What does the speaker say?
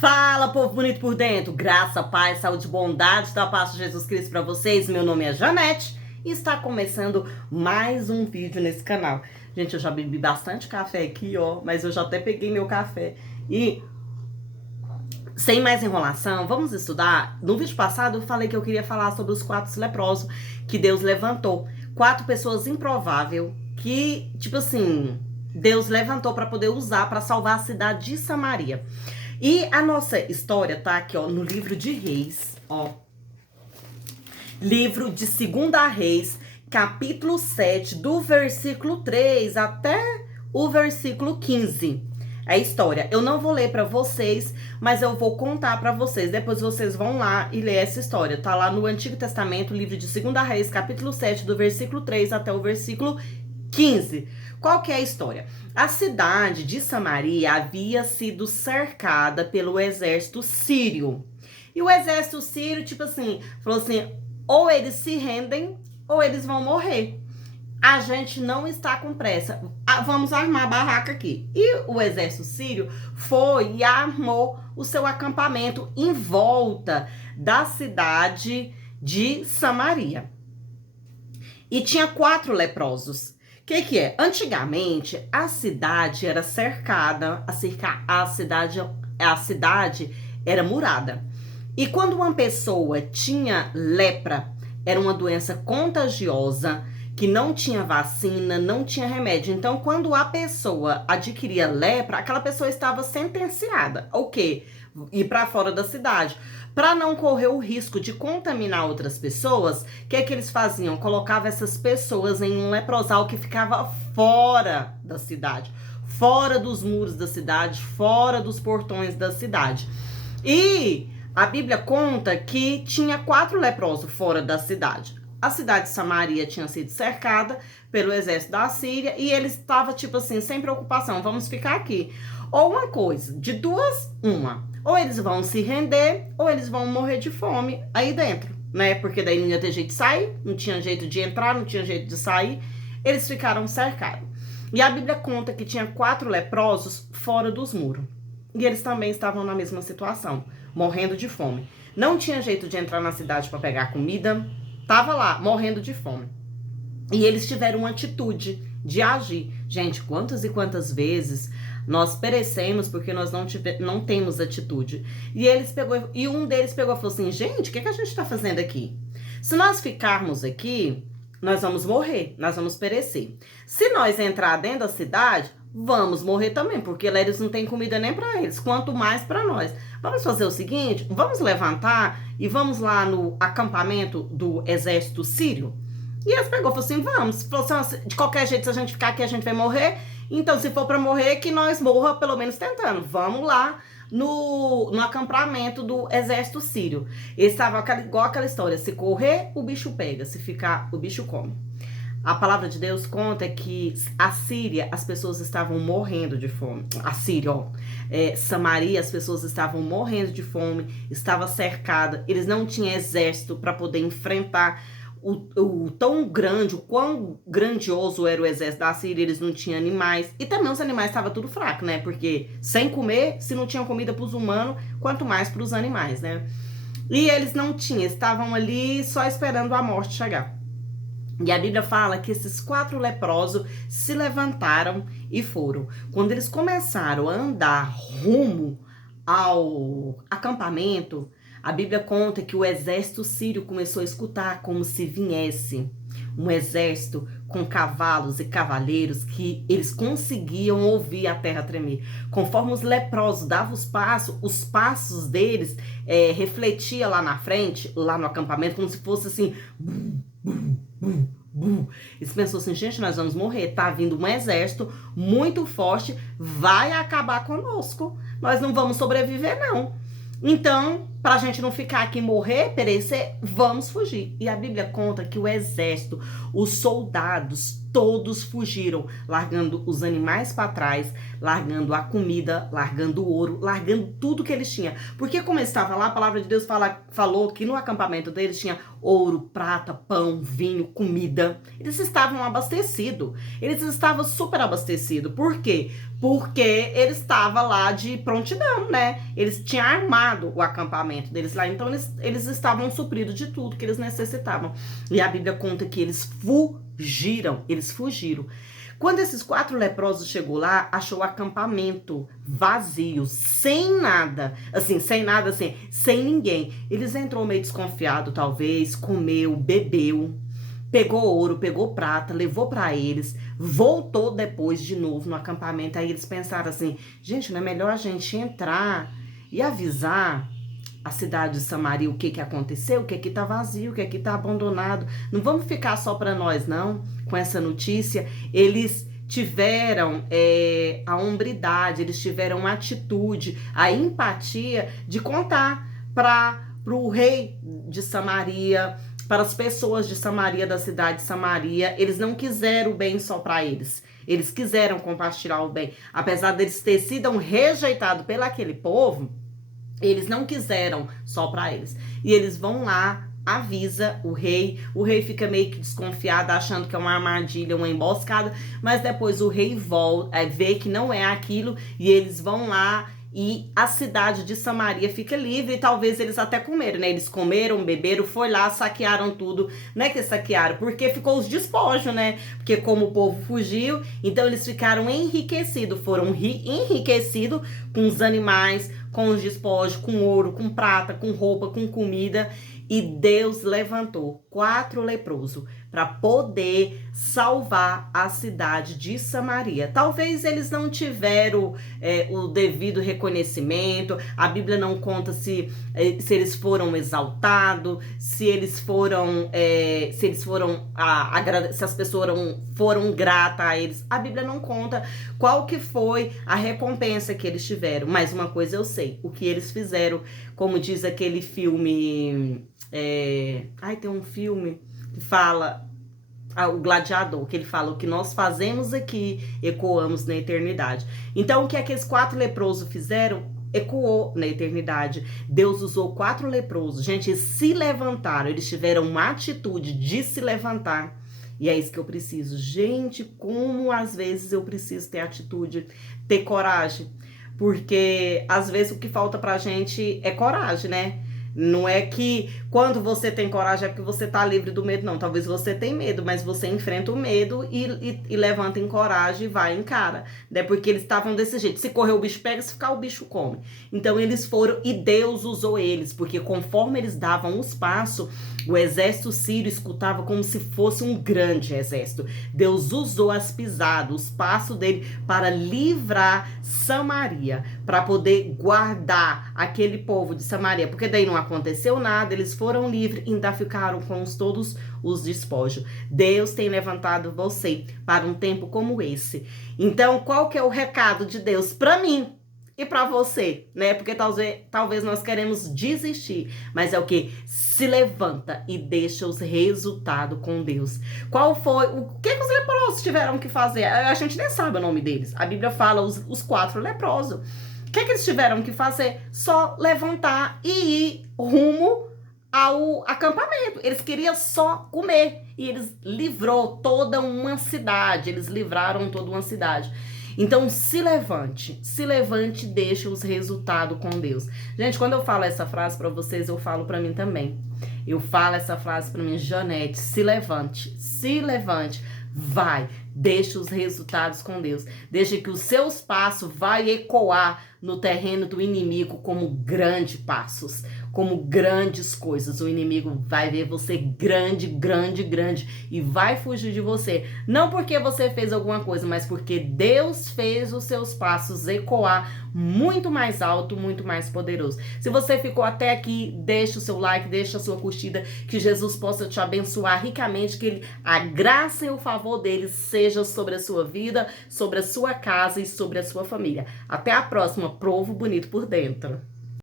Fala, povo bonito por dentro. Graça, paz, saúde, bondade da paz de Jesus Cristo para vocês. Meu nome é Janete e está começando mais um vídeo nesse canal. Gente, eu já bebi bastante café aqui, ó, mas eu já até peguei meu café. E, sem mais enrolação, vamos estudar. No vídeo passado eu falei que eu queria falar sobre os 4 leprosos que Deus levantou. 4 pessoas improváveis que, tipo assim, Deus levantou para poder usar para salvar a cidade de Samaria. E a nossa história tá aqui, ó, no livro de Reis, ó. Livro de 2 Reis, capítulo 7, do versículo 3 até o versículo 15. É a história. Eu não vou ler para vocês, mas eu vou contar para vocês. Depois vocês vão lá e ler essa história. Tá lá no Antigo Testamento, livro de 2 Reis, capítulo 7, do versículo 3 até o versículo 15. Qual que é a história? A cidade de Samaria havia sido cercada pelo exército sírio. E o exército sírio, tipo assim, falou assim, ou eles se rendem ou eles vão morrer. A gente não está com pressa. Vamos armar a barraca aqui. E o exército sírio foi e armou o seu acampamento em volta da cidade de Samaria. E tinha 4 leprosos. O que é? Antigamente, a cidade era cercada, a cidade era murada. E quando uma pessoa tinha lepra, era uma doença contagiosa, que não tinha vacina, não tinha remédio. Então, quando a pessoa adquiria lepra, aquela pessoa estava sentenciada. O quê? Ir para fora da cidade. Para não correr o risco de contaminar outras pessoas, o que é que eles faziam? Colocavam essas pessoas em um leprosal que ficava fora da cidade, fora dos muros da cidade, fora dos portões da cidade. E a Bíblia conta que tinha 4 leprosos fora da cidade. A cidade de Samaria tinha sido cercada pelo exército da Síria e eles estavam, tipo assim, sem preocupação, vamos ficar aqui. Ou uma coisa, de duas, uma. Ou eles vão se render, ou eles vão morrer de fome aí dentro, né? Porque daí não ia ter jeito de sair, não tinha jeito de entrar, não tinha jeito de sair. Eles ficaram cercados. E a Bíblia conta que tinha 4 leprosos fora dos muros. E eles também estavam na mesma situação, morrendo de fome. Não tinha jeito de entrar na cidade para pegar comida, tava lá, morrendo de fome. E eles tiveram uma atitude de agir. Gente, quantas e quantas vezes nós perecemos porque nós não temos atitude. E um deles pegou e falou assim, gente, o que a gente tá fazendo aqui? Se nós ficarmos aqui, nós vamos morrer, nós vamos perecer. Se nós entrar dentro da cidade, vamos morrer também, porque lá eles não têm comida nem para eles, quanto mais para nós. Vamos fazer o seguinte, vamos levantar e vamos lá no acampamento do exército sírio? E eles pegou e falou assim, vamos. Falou assim, de qualquer jeito, se a gente ficar aqui, a gente vai morrer. Então, se for para morrer, que nós morra pelo menos tentando. Vamos lá no acampamento do exército sírio. Eles estavam igual aquela história, se correr, o bicho pega, se ficar, o bicho come. A palavra de Deus conta que a Síria, as pessoas estavam morrendo de fome. A Síria, ó. Samaria, as pessoas estavam morrendo de fome, estava cercada. Eles não tinham exército para poder enfrentar o tão grande, o quão grandioso era o exército da Síria. Eles não tinham animais. E também os animais estavam tudo fraco, né? Porque sem comer, se não tinham comida para os humanos, quanto mais para os animais, né? E eles não tinham, estavam ali só esperando a morte chegar. E a Bíblia fala que esses 4 leprosos se levantaram e foram. Quando eles começaram a andar rumo ao acampamento, a Bíblia conta que o exército sírio começou a escutar como se viesse um exército com cavalos e cavaleiros, que eles conseguiam ouvir a terra tremer. Conforme os leprosos davam os passos deles refletia lá na frente, lá no acampamento, como se fosse assim... Eles pensaram assim, gente, nós vamos morrer, tá vindo um exército muito forte, vai acabar conosco, nós não vamos sobreviver não. Então, pra gente não ficar aqui, morrer, perecer, vamos fugir. E a Bíblia conta que o exército, os soldados, todos fugiram, largando os animais para trás, largando a comida, largando o ouro, largando tudo que eles tinham. Porque como estava lá, a palavra de Deus falou que no acampamento deles tinha ouro, prata, pão, vinho, comida. Eles estavam abastecidos. Eles estavam super abastecidos. Por quê? Porque eles estavam lá de prontidão, né? Eles tinham armado o acampamento deles lá. Então eles estavam supridos de tudo que eles necessitavam. E a Bíblia conta que eles fugiram. Eles fugiram. Quando esses 4 leprosos chegou lá, achou o acampamento vazio, sem nada, assim, sem ninguém. Eles entrou meio desconfiado, talvez, comeu, bebeu, pegou ouro, pegou prata, levou para eles, voltou depois de novo no acampamento. Aí eles pensaram assim, gente, não é melhor a gente entrar e avisar a cidade de Samaria o que aconteceu, o que tá vazio, o que tá abandonado. Não vamos ficar só para nós, não, com essa notícia. Eles tiveram a hombridade, eles tiveram a atitude, a empatia de contar para o rei de Samaria, para as pessoas de Samaria, da cidade de Samaria. Eles não quiseram o bem só para eles. Eles quiseram compartilhar o bem. Apesar deles ter sido rejeitados pelo aquele povo, eles não quiseram só para eles. E eles vão lá, avisa o rei fica meio que desconfiado, achando que é uma armadilha, uma emboscada, mas depois o rei volta, vê que não é aquilo, e eles vão lá e a cidade de Samaria fica livre, e talvez eles até comeram, né? Eles comeram, beberam, foi lá, saquearam tudo, não é que saquearam, porque ficou os despojos, né? Porque como o povo fugiu, então eles ficaram enriquecidos, foram enriquecidos com os animais, com os despojos, com ouro, com prata, com roupa, com comida. E Deus levantou 4 leprosos para poder salvar a cidade de Samaria. Talvez eles não tiveram o devido reconhecimento. A Bíblia não conta se eles foram exaltados, se eles foram, se as pessoas foram gratas a eles. A Bíblia não conta qual que foi a recompensa que eles tiveram. Mas uma coisa eu sei, o que eles fizeram, como diz aquele filme... tem um filme que fala, o Gladiador, que ele fala, o que nós fazemos aqui, ecoamos na eternidade. Então, o que aqueles 4 leprosos fizeram, ecoou na eternidade. Deus usou 4 leprosos, gente, eles se levantaram, eles tiveram uma atitude de se levantar. E é isso que eu preciso. Gente, como às vezes eu preciso ter atitude, ter coragem. Porque às vezes o que falta pra gente é coragem, né? Não é que quando você tem coragem é porque você tá livre do medo, não. Talvez você tenha medo, mas você enfrenta o medo e levanta em coragem e vai em cara. Né? Porque eles estavam desse jeito. Se correr o bicho pega, se ficar o bicho come. Então eles foram e Deus usou eles. Porque conforme eles davam os passos, o exército sírio escutava como se fosse um grande exército. Deus usou as pisadas, os passos dele para livrar Samaria. Para poder guardar aquele povo de Samaria. Porque daí não aconteceu nada, eles foram livres, ainda ficaram com todos os despojos. Deus tem levantado você para um tempo como esse. Então, qual que é o recado de Deus para mim e para você, né? Porque talvez nós queremos desistir, mas é o que? Se levanta e deixa os resultados com Deus. Qual foi, o que os leprosos tiveram que fazer? A gente nem sabe o nome deles. A Bíblia fala os 4 leprosos. O que eles tiveram que fazer? Só levantar e ir rumo ao acampamento. Eles queriam só comer. E eles livrou toda uma cidade. Eles livraram toda uma cidade. Então, se levante e deixe os resultados com Deus. Gente, quando eu falo essa frase para vocês, eu falo para mim também. Eu falo essa frase para mim, Janete, se levante, vai, deixe os resultados com Deus. Deixe que os seus passos vai ecoar no terreno do inimigo como grandes passos, como grandes coisas. O inimigo vai ver você grande e vai fugir de você. Não porque você fez alguma coisa, mas porque Deus fez os seus passos ecoar muito mais alto, muito mais poderoso. Se você ficou até aqui, deixa o seu like, deixa a sua curtida, que Jesus possa te abençoar ricamente, que a graça e o favor dele seja sobre a sua vida, sobre a sua casa e sobre a sua família. Até a próxima, Provo Bonito por Dentro.